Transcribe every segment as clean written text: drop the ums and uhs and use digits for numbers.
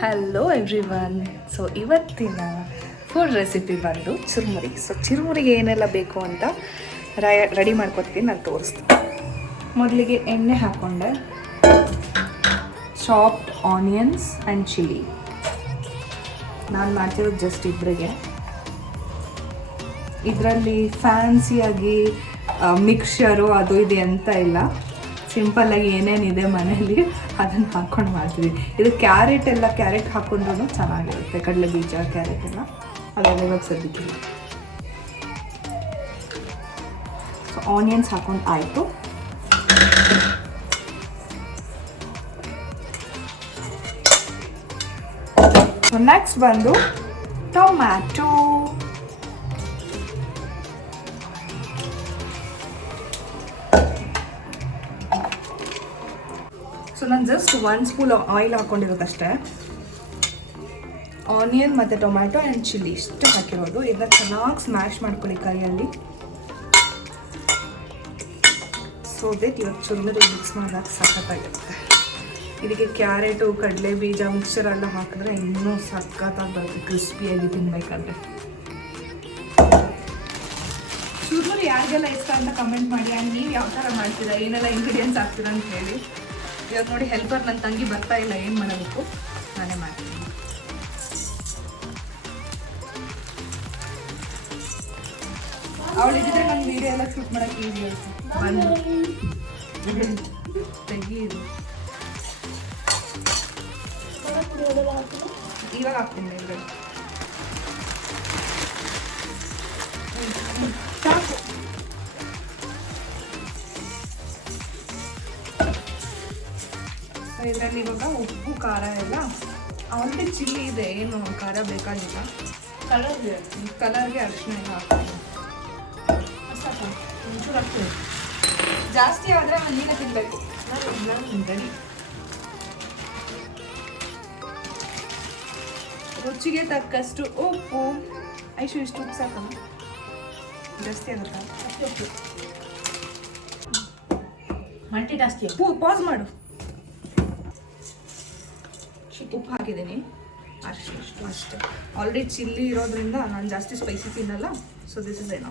Hello everyone. So ಇವತ್ತಿನ food recipe ಬಂದು ಚುರುಮುರಿ. So ಚುರುಮುರಿಗೆ ಏನೆಲ್ಲ ಬೇಕು ಅಂತ ರೆಡಿ ಮಾಡ್ಕೊತೀನಿ, ನಾನು ತೋರಿಸ್ತೀನಿ. ಮೊದಲಿಗೆ ಎಣ್ಣೆ ಹಾಕ್ಕೊಂಡೆ, ಚಾಪ್ಡ್ ಆನಿಯನ್ಸ್ ಆ್ಯಂಡ್ ಚಿಲ್ಲಿ. ನಾನು ಮಾಡ್ತಿರೋದು ಜಸ್ಟ್ ಇಬ್ಬರಿಗೆ. ಇದರಲ್ಲಿ ಫ್ಯಾನ್ಸಿಯಾಗಿ ಮಿಕ್ಸ್ಚರು ಅದು ಇದೆ ಅಂತ ಇಲ್ಲ, ಸಿಂಪಲ್ಲಾಗಿ ಏನೇನಿದೆ ಮನೇಲಿ ಅದನ್ನು ಹಾಕ್ಕೊಂಡು ಮಾಡ್ತೀವಿ. ಇದು ಕ್ಯಾರೆಟ್ ಹಾಕ್ಕೊಂಡ್ರೂ ಚೆನ್ನಾಗಿರುತ್ತೆ, ಕಡಲೆ ಬೀಜ ಕ್ಯಾರೆಟ್ ಎಲ್ಲ. ಅದೆಲ್ಲ ಇವಾಗ ಸದ್ಯಕ್ಕಿಲ್ಲ. ಸೊ ಆನಿಯನ್ಸ್ ಹಾಕೊಂಡು ಆಯಿತು. ಸೊ ನೆಕ್ಸ್ಟ್ ಬಂದು ಟೊಮ್ಯಾಟೊ. ಸೊ ನಾನು ಜಸ್ಟ್ 1 ಸ್ಪೂನ್ ಆಯಿಲ್ ಹಾಕ್ಕೊಂಡಿರೋದಷ್ಟೇ. ಆನಿಯನ್ ಮತ್ತು ಟೊಮ್ಯಾಟೊ ಆ್ಯಂಡ್ ಚಿಲ್ಲಿ ಇಷ್ಟು ಹಾಕಿರೋದು. ಇದನ್ನ ಚೆನ್ನಾಗಿ ಸ್ಮ್ಯಾಶ್ ಮಾಡ್ಕೊಳ್ಳಿ ಕೈಯಲ್ಲಿ. ಸೊ ದಟ್ ಇವಾಗ ಚುರುಮುರಿ ಮಿಕ್ಸ್ ಮಾಡಿದಾಗ ಸಖತ್ತಾಗಿರುತ್ತೆ. ಇದಕ್ಕೆ ಕ್ಯಾರೆಟು ಕಡಲೆ ಬೀಜ ಮಿಕ್ಸ್ಚರ್ ಎಲ್ಲ ಹಾಕಿದ್ರೆ ಇನ್ನೂ ಸಖತ್ತಾಗಿ ಬರುತ್ತೆ, ಕ್ರಿಸ್ಪಿಯಾಗಿ ತಿನ್ನಬೇಕಾದ್ರೆ. ಚುರುಮುರಿ ಯಾರಿಗೆಲ್ಲ ಇಷ್ಟ ಅಂತ ಕಮೆಂಟ್ ಮಾಡಿ. ಆ್ಯಂಡ್ ನೀವು ಯಾವ ಥರ ಮಾಡ್ತೀರಾ, ಏನೆಲ್ಲ ಇಂಗ್ರೀಡಿಯೆಂಟ್ಸ್ ಹಾಕ್ತೀರಾ ಅಂತ ಹೇಳಿ. ಇವಾಗ ನೋಡಿ, ಹೆಲ್ಪರ್ ನನ್ನ ತಂಗಿ ಬರ್ತಾ ಇಲ್ಲ, ಏನು ಮಾಡಬೇಕು, ನಾನೇ ಮಾಡ್ತೀನಿ. ಅವಳಿದ್ರೆ ನನ್ನ ವೀಡಿಯೋ ಎಲ್ಲ ಶೂಟ್ ಮಾಡೋಕ್ಕೆ ಈಸಿ ಆಗುತ್ತೆ. ಬಂದು ತೆಗೀದು ಇವಾಗ ಹಾಕ್ತೀನಿ ಇದ್ರಲ್ಲಿ. ಸಾಕು. ಇದರಲ್ಲಿ ಇವಾಗ ಉಪ್ಪು ಖಾರ ಎಲ್ಲ ಆಲ್ರೆಡಿ ಚಿಲ್ಲಿ ಇದೆ, ಏನು ಖಾರ ಬೇಕಾಗಿಲ್ಲ. ಕಲರ್ಗೆ ಅರಿಶಿನ ಎಲ್ಲ ಹಾಕ್ತೀನಿ. ಒಂಚೂರು ಹಾಕ್ತೀನಿ, ಜಾಸ್ತಿ ಆದರೆ ಮನೆಯಲ್ಲೇ ತಿನ್ನಬೇಕು. ರೆಡಿ. ರುಚಿಗೆ ತಕ್ಕಷ್ಟು ಉಪ್ಪು. ಐಶು ಇಷ್ಟು ಉಪ್ಪು ಸಾಕಲ್ಲ, ಜಾಸ್ತಿ ಆಗುತ್ತಾ? Multi tasking. ಪಾಸ್ ಮಾಡು. ಉಪ್ಪು ಹಾಕಿದ್ದೀನಿ ಅಷ್ಟೇ. ಆಲ್ರೆಡಿ ಚಿಲ್ಲಿ ಇರೋದ್ರಿಂದ ನಾನು ಜಾಸ್ತಿ ಸ್ಪೈಸಿ ತಿನ್ನಲ್ಲ. ಸೊ ದಿಸ್ ಇಸ್ ಏನೋ.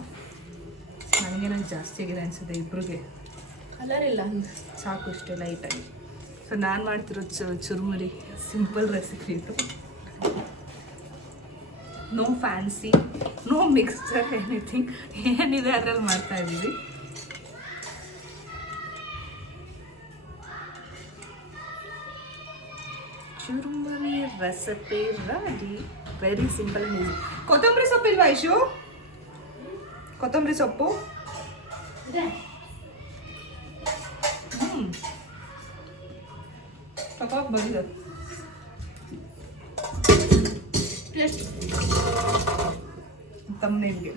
ನನಗೇನೋ ಜಾಸ್ತಿ ಆಗಿದೆ ಅನಿಸುತ್ತೆ, ಇಬ್ಬರಿಗೆ ಕಲರ್ ಇಲ್ಲ ಸಾಕು, ಇಷ್ಟೇ ಲೈಟಾಗಿ. ಸೊ ನಾನು ಮಾಡ್ತಿರೋ ಚುರುಮುರಿ ಸಿಂಪಲ್ ರೆಸಿಪಿ ಇದು. No fancy, no mixture, anything. ಏನಿದೆ ಅದರಲ್ಲಿ ಮಾಡ್ತಾ ಇದ್ದೀವಿ. Churumuri recipe ready. Very simple and easy. ಕೊತ್ತಂಬರಿ ಸೊಪ್ಪು ಇಲ್ವಾ ಐಶು? ಕೊತ್ತಂಬರಿ ಸೊಪ್ಪು ತಗೋಕ್ ಬಂದಿದೆ. ತಮ್ಮನೆಗೆ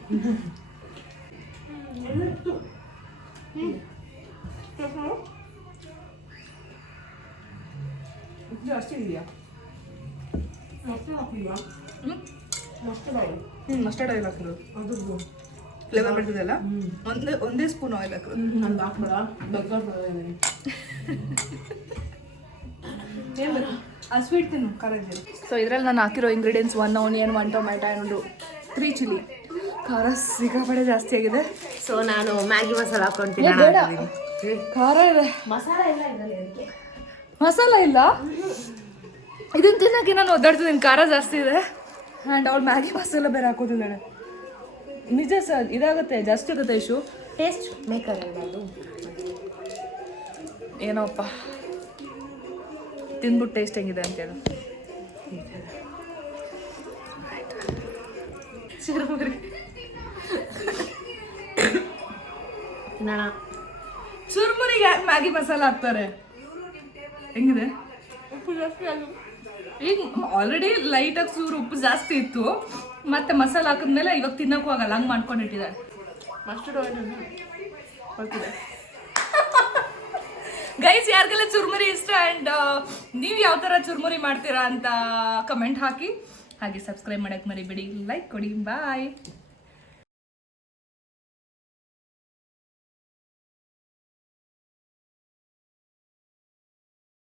ಜಾಸ್ತಿ ಇದೆಯಾ? ಮಸ್ಟರ್ಡ್ ಆಯಿಲ್ ಹಾಕಿರೋದು, ಅದು ಫ್ಲೇವರ್ ಬರ್ತದಲ್ಲ. ಒಂದೇ ಸ್ಪೂನ್ ಆಯಿಲ್ ಹಾಕಿರೋದು. ನಂಗೆ ಹಾಕ್ಬೇಡ, ಹೇಳ್ಬೇಕು ಆ ಸ್ವೀಟ್ ತಿನ್ನು, ಖಾರ ಇದೆ. ಸೊ ಇದರಲ್ಲಿ ನಾನು ಹಾಕಿರೋ ingredients 1 onion, 1 tomato and 3 chilli. ಖಾರ ಸಿಕ್ಕಾಪಟ್ಟೆ ಜಾಸ್ತಿ ಆಗಿದೆ. ಸೊ ನಾನು ಮ್ಯಾಗಿ ಮಸಾಲ ಹಾಕ್ಕೊಂತೀನಿ. ಬೇಡ, ಖಾರ ಇದೆ. ಮಸಾಲ ಇಲ್ಲ ಇದರಲ್ಲಿ, ಅದಕ್ಕೆ ಮಸಾಲ ಇಲ್ಲ. ಇದನ್ನು ತಿನ್ನೋಕ್ಕೆ ನಾನು ಒದ್ದಾಡ್ತಿದ್ದೀನಿ, ಖಾರ ಜಾಸ್ತಿ ಇದೆ. ಆ್ಯಂಡ್ ಅವ್ಳು ಮ್ಯಾಗಿ ಮಸಾಲ ಬೇರೆ ಹಾಕೋದಿದ್ದಾಳೆ. ನಿಜ ಸರ್, ಇದಾಗುತ್ತೆ, ಜಾಸ್ತಿ ಇರುತ್ತೆ ಇಶು. ಟೇಸ್ಟ್ ಮೇಕರ್ ಅದು ಏನೋಪ್ಪ, ತಿಂದ್ಬಿಟ್ಟು ಟೇಸ್ಟ್ ಹೆಂಗಿದೆ ಅಂತೇಳು. ಚುರುಮುರಿ ಚುರುಮುರಿಗೆ ಯಾಕೆ ಮ್ಯಾಗಿ ಮಸಾಲ ಹಾಕ್ತಾರೆ? ಹೆಂಗಿದೆ? ಉಪ್ಪು ಜಾಸ್ತಿ ಆಗ. ಈಗ ಆಲ್ರೆಡಿ ಲೈಟಾಗಿ ಚೂರು ಉಪ್ಪು ಜಾಸ್ತಿ ಇತ್ತು, ಮತ್ತೆ ಮಸಾಲ ಹಾಕಿದ್ಮೇಲೆ ಇವಾಗ ತಿನ್ನೋಕ್ಕೂ ಆಗಲ್ಲ, ಹಂಗೆ ಮಾಡ್ಕೊಂಡಿಟ್ಟಿದ್ದಾರೆ. ಮಸ್ಟರ್ಡ್ ಆಯಿಲ್ ಬರ್ತಿದೆ. ಗೈಸ್, ಯಾರಿಗೆಲ್ಲ ಚುರುಮುರಿ ಇಷ್ಟ ಆ್ಯಂಡ್ ನೀವು ಯಾವ ಥರ ಚುರುಮುರಿ ಮಾಡ್ತೀರಾ ಅಂತ ಕಮೆಂಟ್ ಹಾಕಿ. ಹಾಗೆ ಸಬ್ಸ್ಕ್ರೈಬ್ ಮಾಡೋಕ್ಕೆ ಮರಿಬೇಡಿ, ಲೈಕ್ ಕೊಡಿ. ಬಾಯ್.